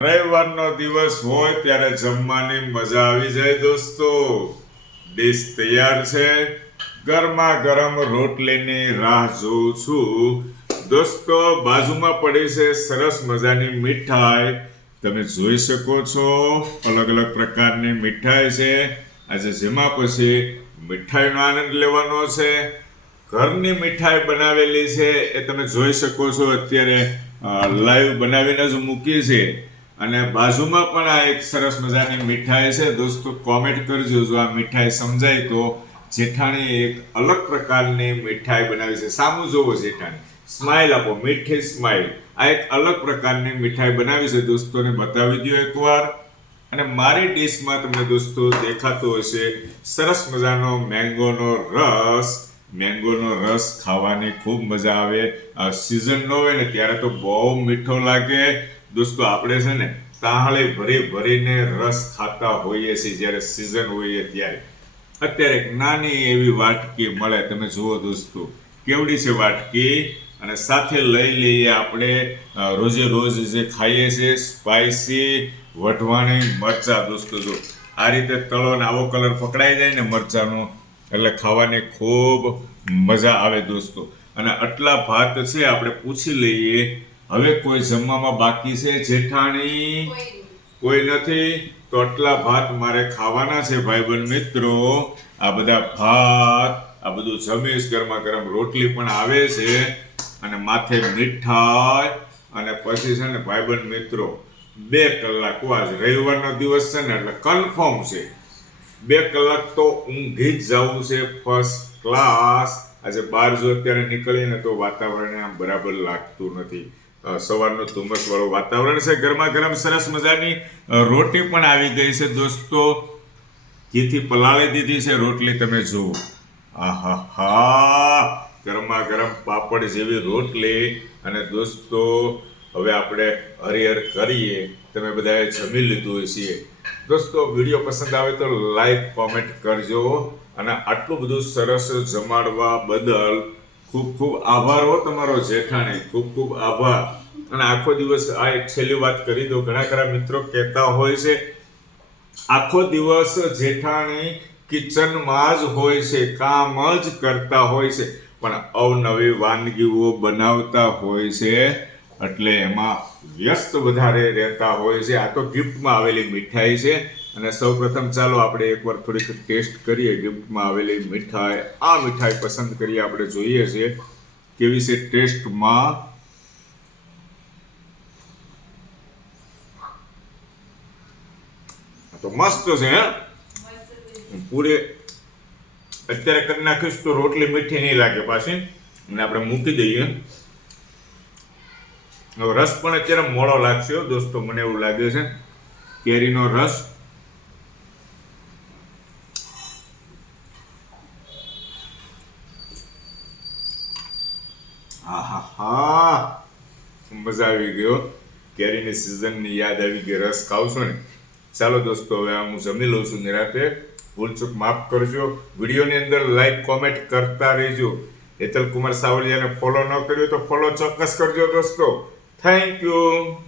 રવિવારનો દિવસ હોય ત્યારે જમવાની મજા આવી જાય દોસ્તો. ડીશ તૈયાર છે. ગરમા ગરમ રોટલીની રાહ જોઉં છું દોસ્તો. બાજુમાં પડી છે સરસ મજાની મીઠાઈ. તમે જોઈ શકો છો અલગ અલગ પ્રકારની મીઠાઈ છે. આજે જેમાં પછી મીઠાઈનો આનંદ લેવાનો છે. ઘરની મીઠાઈ બનાવેલી છે એ તમે જોઈ શકો છો. અત્યારે લાઈવ બનાવીને જ મૂકી છે. અને બાજુમાં પણ આ એક સરસ મજાની મીઠાઈ છે દોસ્તો. કોમેન્ટ કરજો જો આ મીઠાઈ સમજાય તો. જેઠાણી એક અલગ પ્રકારની મીઠાઈ બનાવી છે. સામું જોવો જેઠાણી, સ્માઈલ આપો, મીઠી સ્માઈલ. આ એક અલગ પ્રકારની મીઠાઈ બનાવી છે દોસ્તોને બતાવી દો એકવાર. અને મારી ડીશમાં તમને દોસ્તો દેખાતો હશે સરસ મજાનો મેંગોનો રસ. મેંગોનો રસ ખાવાની ખૂબ મજા આવે. સિઝન ન હોય ને ત્યારે તો બહુ મીઠો લાગે દોસ્તો. આપણે છે ને તાહળે ભરી ભરીને રસ ખાતા હોઈએ છીએ જ્યારે સિઝન હોય ત્યારે. અત્યારે એક નાની એવી વાટકી મળે, તમે જુઓ દોસ્તો કેવડી છે વાટકી. અને સાથે લઈ લઈએ આપણે રોજે રોજ જે ખાઈએ છીએ સ્પાઈસી વઢવાણી મરચાં દોસ્તો. જો આ રીતે તળો ને આવો કલર પકડાઈ જાય ને મરચાંનો, એટલે ખાવાની ખૂબ મજા આવે દોસ્તો. અને આટલા ભાત છે આપણે પૂછી લઈએ. હવે કોઈ જમવામાં બાકી છે જેઠાણી? કોઈ નથી. તો આટલા ભાત મારે ખાવાના છે ભાઈબંધ મિત્રો. આ બધા ભાત, આ બધું જમીશ. ગરમા ગરમ રોટલી પણ આવે છે અને માથે મીઠાઈ. અને પછી છે ને ભાઈબંધ મિત્રો 2 કલાક, આજ રવિવારનો દિવસ છે ને એટલે કન્ફર્મ છે 2 કલાક તો ઊંઘી જ જવું છે ફર્સ્ટ ક્લાસ. આજે બહાર જો અત્યારે નીકળીએ ને તો વાતાવરણ આમ બરાબર લાગતું નથી. સવારનું ધુમ્મસ વાળું વાતાવરણ છે. ગરમા ગરમ સરસ મજાની રોટી પણ આવી ગઈ છે દોસ્તો. ઘીથી પલાળી દીધી છે રોટલી, તમે જુઓ. આહા, ગરમા ગરમ પાપડ જેવી રોટલી. અને દોસ્તો હવે આપણે હરિહર કરીએ. તમે બધાએ જમી લીધું હશે દોસ્તો. વિડીયો પસંદ આવે તો લાઈક કોમેન્ટ કરજો. અને આટલું બધું સરસ જમાડવા બદલ ખૂબ ખૂબ આભાર હો તમારો જેઠાણી. ખૂબ ખૂબ આભાર. અને આખો દિવસ આ એક છેલ્લી વાત કરી દો. ઘણા ખરા મિત્રો કહેતા હોય છે આખો દિવસ જેઠાણી કિચનમાં જ હોય છે, કામ જ કરતા હોય છે, પણ અવનવી વાનગીઓ બનાવતા હોય છે. એટલે એમાં વ્યસ્ત વધારે રહેતા હોય છે. આ તો ગિફ્ટમાં આવેલી મીઠાઈ છે. અને સૌપ્રથમ ચાલો આપણે એકવાર થોડીક ટેસ્ટ કરીએ ગિફ્ટમાં આવેલી મીઠાઈ. આ મીઠાઈ પસંદ કરીએ આપણે, જોઈએ છે કેવી છે ટેસ્ટમાં. તો મસ્ત છે હે. પૂરે અત્યારે કરી નાખીશ તો રોટલી મીઠી નહીં લાગે પાછી. અને આપણે મૂકી દઈએ. હવે રસ પણ અત્યારે મોડો લાગશે દોસ્તો, મને એવું લાગે છે. કેરીનો રસ. આહા, મજા આવી ગયો. કેરીની સિઝનની યાદ આવી ગઈ. રસ ખાવ છો ને. ચાલો દોસ્તો હવે હું જમી લઉં છું નિરાતે. ભૂલચૂક માફ કરજો. વિડીયોની અંદર લાઈક કોમેન્ટ કરતા રહેજો. હેતલ કુમાર સાવલિયાને ફોલો ન કર્યો તો ફોલો ચોક્કસ કરજો દોસ્તો. Thank you.